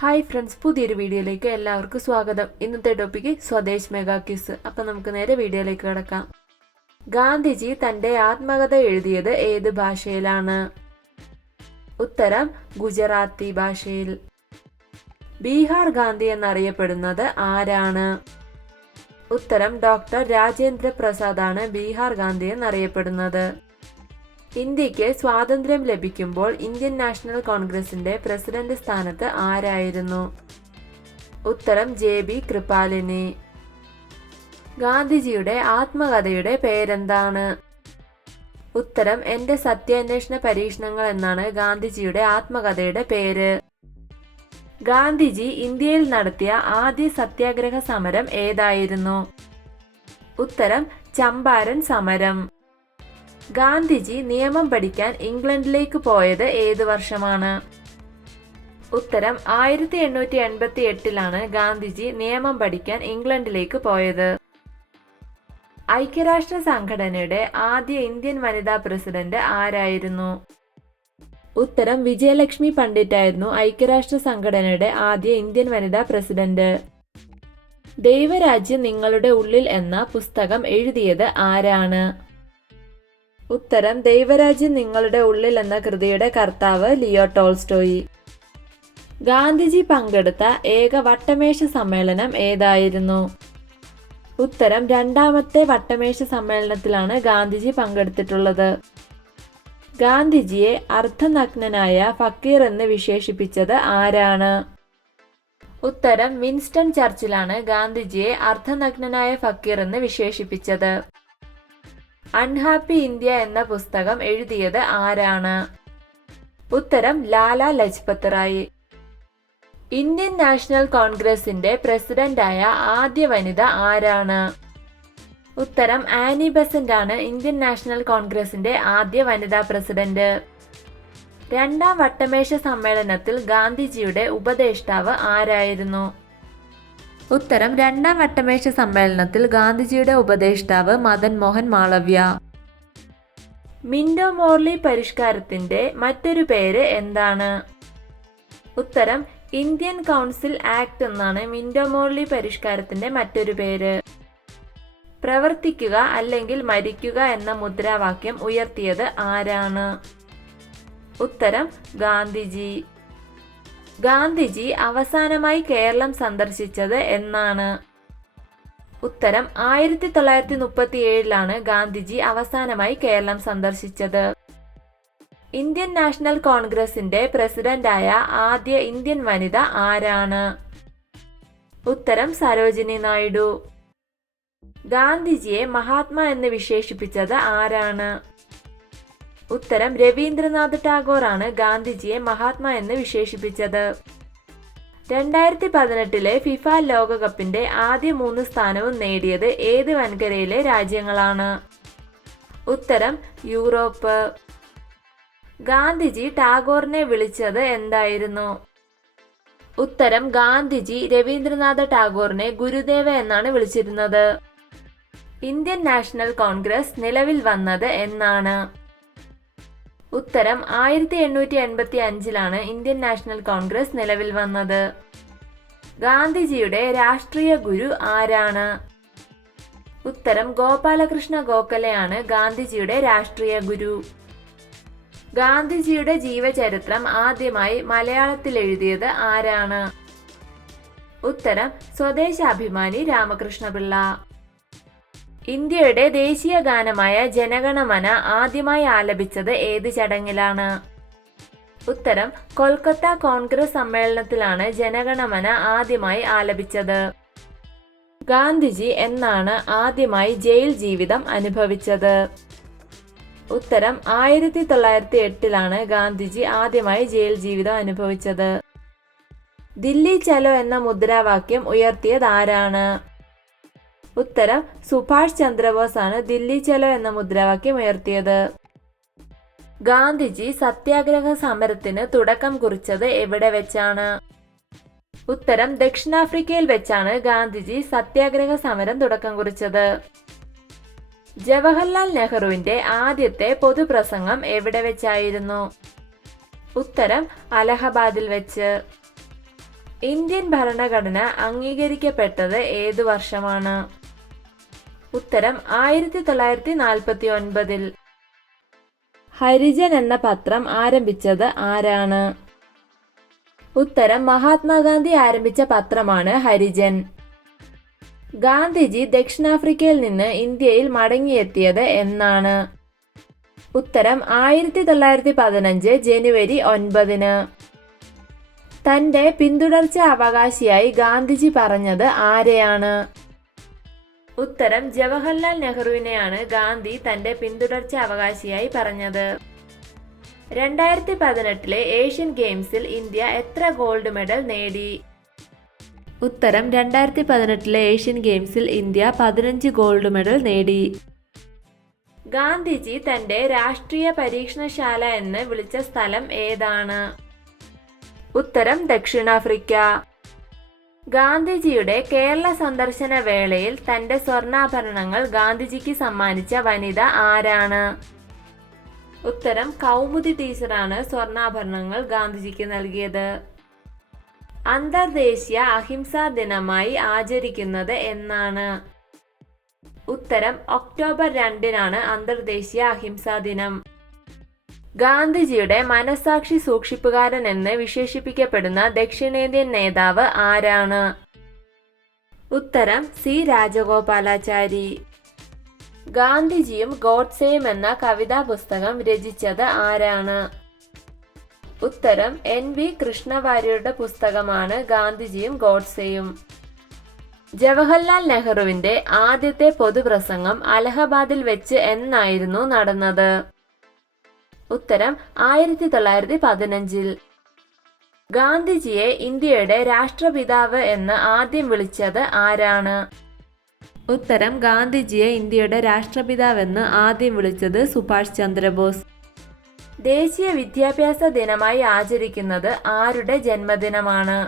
Hi friends, പുതിയൊരു വീഡിയോയിലേക്ക് എല്ലാവർക്കും സ്വാഗതം. ഇന്നത്തെ ടോപ്പിക്ക് സ്വദേശ് മെഗാ ക്വിസ്. അപ്പം നമുക്ക് നേരെ വീഡിയോയിലേക്ക് കിടക്കാം. ഗാന്ധിജി തൻ്റെ ആത്മകഥ എഴുതിയത് ഏത് ഭാഷയിലാണ്? ഉത്തരം ഗുജറാത്തി ഭാഷയിൽ. ബീഹാർ ഗാന്ധി എന്നറിയപ്പെടുന്നത് ആരാണ്? ഉത്തരം ഡോക്ടർ രാജേന്ദ്ര പ്രസാദ് ആണ് ബീഹാർ ഗാന്ധി എന്നറിയപ്പെടുന്നത്. ഇന്ത്യക്ക് സ്വാതന്ത്ര്യം ലഭിക്കുമ്പോൾ ഇന്ത്യൻ നാഷണൽ കോൺഗ്രസിന്റെ പ്രസിഡന്റ് സ്ഥാനത്ത് ആരായിരുന്നു? ഉത്തരം JB കൃപാലിനി. ഗാന്ധിജിയുടെ ആത്മകഥയുടെ പേരെന്താണ്? ഉത്തരം എന്റെ സത്യാന്വേഷണ പരീക്ഷണങ്ങൾ എന്നാണ് ഗാന്ധിജിയുടെ ആത്മകഥയുടെ പേര്. ഗാന്ധിജി ഇന്ത്യയിൽ നടത്തിയ ആദ്യ സത്യാഗ്രഹ സമരം ഏതായിരുന്നു? ഉത്തരം ചമ്പാരൻ സമരം. ഗാന്ധിജി നിയമം പഠിക്കാൻ ഇംഗ്ലണ്ടിലേക്ക് പോയത് ഏത് വർഷമാണ്? ഉത്തരം 1888 ഗാന്ധിജി നിയമം പഠിക്കാൻ ഇംഗ്ലണ്ടിലേക്ക് പോയത്. ഐക്യരാഷ്ട്ര സംഘടനയുടെ ആദ്യ ഇന്ത്യൻ വനിതാ പ്രസിഡന്റ് ആരായിരുന്നു? ഉത്തരം വിജയലക്ഷ്മി പണ്ഡിറ്റ് ആയിരുന്നു ഐക്യരാഷ്ട്ര സംഘടനയുടെ ആദ്യ ഇന്ത്യൻ വനിതാ പ്രസിഡന്റ്. ദൈവരാജ്യം നിങ്ങളുടെ ഉള്ളിൽ എന്ന പുസ്തകം എഴുതിയത് ആരാണ്? ഉത്തരം ദൈവരാജ്യം നിങ്ങളുടെ ഉള്ളിൽ എന്ന കൃതിയുടെ കർത്താവ് ലിയോ ടോൾസ്റ്റോയി. ഗാന്ധിജി പങ്കെടുത്ത ഏക വട്ടമേശ സമ്മേളനം ഏതായിരുന്നു? ഉത്തരം രണ്ടാമത്തെ വട്ടമേശ സമ്മേളനത്തിലാണ് ഗാന്ധിജി പങ്കെടുത്തിട്ടുള്ളത്. ഗാന്ധിജിയെ അർദ്ധനഗ്നനായ ഫക്കീർ എന്ന് വിശേഷിപ്പിച്ചത് ആരാണ്? ഉത്തരം വിൻസ്റ്റൺ ചർച്ചിലാണ് ഗാന്ധിജിയെ അർദ്ധനഗ്നനായ ഫക്കീർ എന്ന് വിശേഷിപ്പിച്ചത്. അൺഹാപ്പി ഇന്ത്യ എന്ന പുസ്തകം എഴുതിയത് ആരാണ്? ഉത്തരം ലാലാ ലജ്പത് റായ്. ഇന്ത്യൻ നാഷണൽ കോൺഗ്രസിന്റെ പ്രസിഡന്റായ ആദ്യ വനിത ആരാണ്? ഉത്തരം ആനി ബസന്റ് ആണ് ഇന്ത്യൻ നാഷണൽ കോൺഗ്രസിന്റെ ആദ്യ വനിതാ പ്രസിഡന്റ്. രണ്ടാം വട്ടമേശ സമ്മേളനത്തിൽ ഗാന്ധിജിയുടെ ഉപദേഷ്ടാവ് ആരായിരുന്നു? ഉത്തരം രണ്ടാം വട്ടമേശ സമ്മേളനത്തിൽ ഗാന്ധിജിയുടെ ഉപദേഷ്ടാവ് മദൻ മോഹൻ മാളവ്യ. മിന്റോ മോർലി പരിഷ്കാരത്തിന്റെ മറ്റൊരു പേര് എന്താണ്? ഉത്തരം ഇന്ത്യൻ കൗൺസിൽ ആക്ട് എന്നാണ് മിന്റോ മോർലി പരിഷ്കാരത്തിന്റെ മറ്റൊരു പേര്. പ്രവർത്തിക്കുക അല്ലെങ്കിൽ മരിക്കുക എന്ന മുദ്രാവാക്യം ഉയർത്തിയത് ആരാണ്? ഉത്തരം ഗാന്ധിജി. ഗാന്ധിജി അവസാനമായി കേരളം സന്ദർശിച്ചത് എന്നാണ്? ഉത്തരം 1937 ഗാന്ധിജി അവസാനമായി കേരളം സന്ദർശിച്ചത്. ഇന്ത്യൻ നാഷണൽ കോൺഗ്രസിന്റെ പ്രസിഡന്റായ ആദ്യ ഇന്ത്യൻ വനിത ആരാണ്? ഉത്തരം സരോജിനി നായിഡു. ഗാന്ധിജിയെ മഹാത്മാ എന്ന് വിശേഷിപ്പിച്ചത് ആരാണ്? ഉത്തരം രവീന്ദ്രനാഥ് ടാഗോർ ആണ് ഗാന്ധിജിയെ മഹാത്മാ എന്ന് വിശേഷിപ്പിച്ചത്. 2018 ഫിഫ ലോകകപ്പിന്റെ ആദ്യ 3 സ്ഥാനവും നേടിയത് ഏത് വൻകരയിലെ രാജ്യങ്ങളാണ്? ഉത്തരം യൂറോപ്പ്. ഗാന്ധിജി ടാഗോറിനെ വിളിച്ചത് എന്തായിരുന്നു? ഉത്തരം ഗാന്ധിജി രവീന്ദ്രനാഥ ടാഗോറിനെ ഗുരുദേവ എന്നാണ് വിളിച്ചിരുന്നത്. ഇന്ത്യൻ നാഷണൽ കോൺഗ്രസ് നിലവിൽ വന്നത് എന്നാണ്? ഉത്തരം 1885 ഇന്ത്യൻ നാഷണൽ കോൺഗ്രസ് നിലവിൽ വന്നത്. ഗാന്ധിജിയുടെ രാഷ്ട്രീയ ഗുരു ആരാണ്? ഉത്തരം ഗോപാലകൃഷ്ണ ഗോഖലെയാണ് ഗാന്ധിജിയുടെ രാഷ്ട്രീയ ഗുരു. ഗാന്ധിജിയുടെ ജീവചരിത്രം ആദ്യമായി മലയാളത്തിൽ എഴുതിയത് ആരാണ്? ഉത്തരം സ്വദേശാഭിമാനി രാമകൃഷ്ണപിള്ള. ഇന്ത്യയുടെ ദേശീയ ഗാനമായ ജനഗണമന ആദ്യമായി ആലപിച്ചത് ഏത് ചടങ്ങിലാണ്? ഉത്തരം കൊൽക്കത്ത കോൺഗ്രസ് സമ്മേളനത്തിലാണ് ജനഗണമന ആദ്യമായി ആലപിച്ചത്. ഗാന്ധിജി എന്നാണ് ആദ്യമായി ജയിൽ ജീവിതം അനുഭവിച്ചത്? ഉത്തരം 1908 ഗാന്ധിജി ആദ്യമായി ജയിൽ ജീവിതം അനുഭവിച്ചത്. ദില്ലി ചലോ എന്ന മുദ്രാവാക്യം ഉയർത്തിയത് ആരാണ്? ഉത്തരം സുഭാഷ് ചന്ദ്രബോസ് ആണ് ദില്ലി ചലോ എന്ന മുദ്രാവാക്യം ഉയർത്തിയത്. ഗാന്ധിജി സത്യാഗ്രഹ സമരത്തിന് തുടക്കം കുറിച്ചത് എവിടെ വെച്ചാണ്? ഉത്തരം ദക്ഷിണാഫ്രിക്കയിൽ വെച്ചാണ് ഗാന്ധിജി സത്യാഗ്രഹ സമരം തുടക്കം കുറിച്ചത്. ജവഹർലാൽ നെഹ്റുവിന്റെ ആദ്യത്തെ പൊതുപ്രസംഗം എവിടെ വെച്ചായിരുന്നു? ഉത്തരം അലഹബാദിൽ വെച്ച്. ഇന്ത്യൻ ഭരണഘടന അംഗീകരിക്കപ്പെട്ടത് ഏതു വർഷമാണ്? ഉത്തരം 1949. ഹരിജൻ എന്ന പത്രം ആരംഭിച്ചത് ആരാണ്? ഉത്തരം മഹാത്മാഗാന്ധി ആരംഭിച്ച പത്രമാണ് ഹരിജൻ. ഗാന്ധിജി ദക്ഷിണാഫ്രിക്കയിൽ നിന്ന് ഇന്ത്യയിൽ മടങ്ങിയെത്തിയത് എന്നാണ്? ഉത്തരം 1915 ജനുവരി 9. തന്റെ പിന്തുടർച്ച അവകാശിയായി ഗാന്ധിജി പറഞ്ഞത് ആരെയാണ്? ഉത്തരം ജവഹർലാൽ നെഹ്റുവിനെയാണ് ഗാന്ധി തന്റെ പിന്തുടർച്ച അവകാശിയായി പറഞ്ഞത്. 2018 ഏഷ്യൻ ഗെയിംസിൽ ഇന്ത്യ എത്ര ഗോൾഡ് മെഡൽ നേടി? ഉത്തരം 2018 ഏഷ്യൻ ഗെയിംസിൽ ഇന്ത്യ 15 ഗോൾഡ് മെഡൽ നേടി. ഗാന്ധിജി തന്റെ രാഷ്ട്രീയ പരീക്ഷണശാല എന്ന് വിളിച്ച സ്ഥലം ഏതാണ്? ഉത്തരം ദക്ഷിണാഫ്രിക്ക. ഗാന്ധിജിയുടെ കേരള സന്ദർശന വേളയിൽ തന്റെ സ്വർണ്ണാഭരണങ്ങൾ ഗാന്ധിജിക്ക് സമ്മാനിച്ച വനിത ആരാണ്? ഉത്തരം കൗമുദി ടീച്ചറാണ് സ്വർണ്ണാഭരണങ്ങൾ ഗാന്ധിജിക്ക് നൽകിയത്. അന്തർദേശീയ അഹിംസാ ദിനമായി ആചരിക്കുന്നത് എന്നാണ്? ഉത്തരം ഒക്ടോബർ 2 അന്തർദേശീയ അഹിംസാ ദിനം. ഗാന്ധിജിയുടെ മനസാക്ഷി സൂക്ഷിപ്പുകാരൻ എന്ന് വിശേഷിപ്പിക്കപ്പെടുന്ന ദക്ഷിണേന്ത്യൻ നേതാവ് ആരാണ്? ഉത്തരം സി രാജഗോപാലാചാരി. ഗാന്ധിജിയും ഗോഡ്സെയും എന്ന കവിതാ പുസ്തകം രചിച്ചത് ആരാണ്? ഉത്തരം NV കൃഷ്ണവാര്യരുടെ പുസ്തകമാണ് ഗാന്ധിജിയും ഗോഡ്സെയും. ജവഹർലാൽ നെഹ്റുവിന്റെ ആദ്യത്തെ പൊതുപ്രസംഗം അലഹബാദിൽ വെച്ച് എന്നായിരുന്നു നടന്നത്? ഉത്തരം 1915. ഗാന്ധിജിയെ ഇന്ത്യയുടെ രാഷ്ട്രപിതാവ് എന്ന് ആദ്യം വിളിച്ചത് ആരാണ്? ഉത്തരം ഗാന്ധിജിയെ ഇന്ത്യയുടെ രാഷ്ട്രപിതാവെന്ന് ആദ്യം വിളിച്ചത് സുഭാഷ് ചന്ദ്രബോസ്. ദേശീയ വിദ്യാഭ്യാസ ദിനമായി ആചരിക്കുന്നത് ആരുടെ ജന്മദിനമാണ്?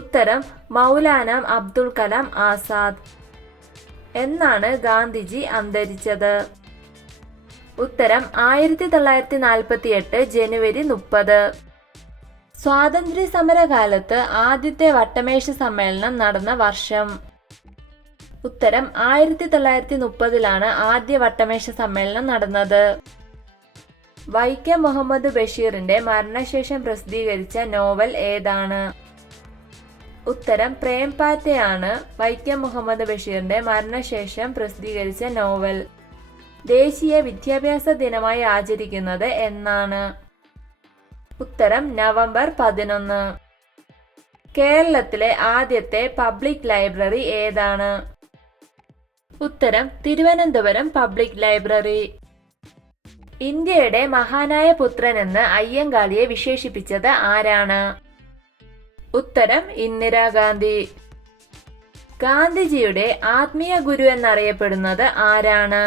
ഉത്തരം മൗലാന അബ്ദുൽ കലാം ആസാദ്. എന്നാണ് ഗാന്ധിജി അന്തരിച്ചത്? ഉത്തരം 1948 ജനുവരി 30. സ്വാതന്ത്ര്യ സമരകാലത്ത് ആദ്യത്തെ വട്ടമേശ സമ്മേളനം നടന്ന വർഷം? ഉത്തരം 1930 ആദ്യ വട്ടമേശ സമ്മേളനം നടന്നത്. വൈക്കം മുഹമ്മദ് ബഷീറിന്റെ മരണശേഷം പ്രസിദ്ധീകരിച്ച നോവൽ ഏതാണ്? ഉത്തരം പ്രേം പാറ്റയാണ് വൈക്കം മുഹമ്മദ് ബഷീറിന്റെ മരണശേഷം പ്രസിദ്ധീകരിച്ച നോവൽ. ദേശീയ വിദ്യാഭ്യാസ ദിനമായി ആചരിക്കുന്നത് എന്നാണ്? ഉത്തരം നവംബർ 11. കേരളത്തിലെ ആദ്യത്തെ പബ്ലിക് ലൈബ്രറി ഏതാണ്? ഉത്തരം തിരുവനന്തപുരം പബ്ലിക് ലൈബ്രറി. ഇന്ത്യയുടെ മഹാനായ പുത്രൻ എന്ന് അയ്യങ്കാളിയെ വിശേഷിപ്പിച്ചത് ആരാണ്? ഉത്തരം ഇന്ദിരാഗാന്ധി. ഗാന്ധിജിയുടെ ആത്മീയ ഗുരു എന്നറിയപ്പെടുന്നത് ആരാണ്?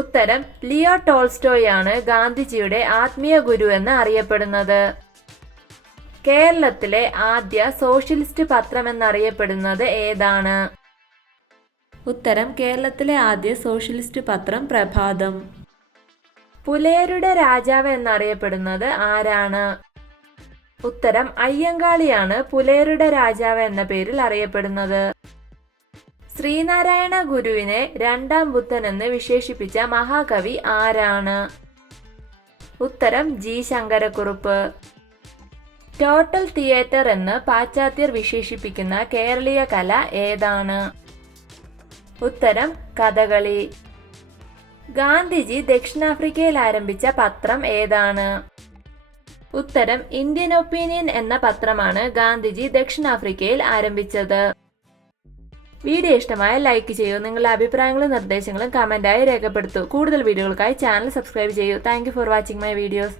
ഉത്തരം ലിയോ ടോൾസ്റ്റോയ് ആണ് ഗാന്ധിജിയുടെ ആത്മീയ ഗുരു എന്ന് അറിയപ്പെടുന്നത്. കേരളത്തിലെ ആദ്യ സോഷ്യലിസ്റ്റ് പത്രം എന്നറിയപ്പെടുന്നത് ഏതാണ്? ഉത്തരം കേരളത്തിലെ ആദ്യ സോഷ്യലിസ്റ്റ് പത്രം പ്രഭാതം. പുലയരുടെ രാജാവ് എന്നറിയപ്പെടുന്നത് ആരാണ്? ഉത്തരം അയ്യങ്കാളിയാണ് പുലയരുടെ രാജാവ് എന്ന പേരിൽ അറിയപ്പെടുന്നത്. ശ്രീനാരായണ ഗുരുവിനെ രണ്ടാം ബുദ്ധൻ എന്ന് വിശേഷിപ്പിച്ച മഹാകവി ആരാണ്? ഉത്തരം ജി ശങ്കരക്കുറുപ്പ്. ടോട്ടൽ തിയേറ്റർ എന്ന് പാശ്ചാത്യർ വിശേഷിപ്പിക്കുന്ന കേരളീയ കല ഏതാണ്? ഉത്തരം കഥകളി. ഗാന്ധിജി ദക്ഷിണാഫ്രിക്കയിൽ ആരംഭിച്ച പത്രം ഏതാണ്? ഉത്തരം ഇന്ത്യൻ ഒപ്പീനിയൻ എന്ന പത്രമാണ് ഗാന്ധിജി ദക്ഷിണാഫ്രിക്കയിൽ ആരംഭിച്ചത്. വീഡിയോ ഇഷ്ടമായ ലൈക്ക് ചെയ്യൂ. നിങ്ങളുടെ അഭിപ്രായങ്ങളും നിർദ്ദേശങ്ങളും കമന്റായി രേഖപ്പെടുത്തൂ. കൂടുതൽ വീഡിയോകൾക്കായി ചാനൽ സബ്സ്ക്രൈബ് ചെയ്യൂ. Thank you for watching my videos.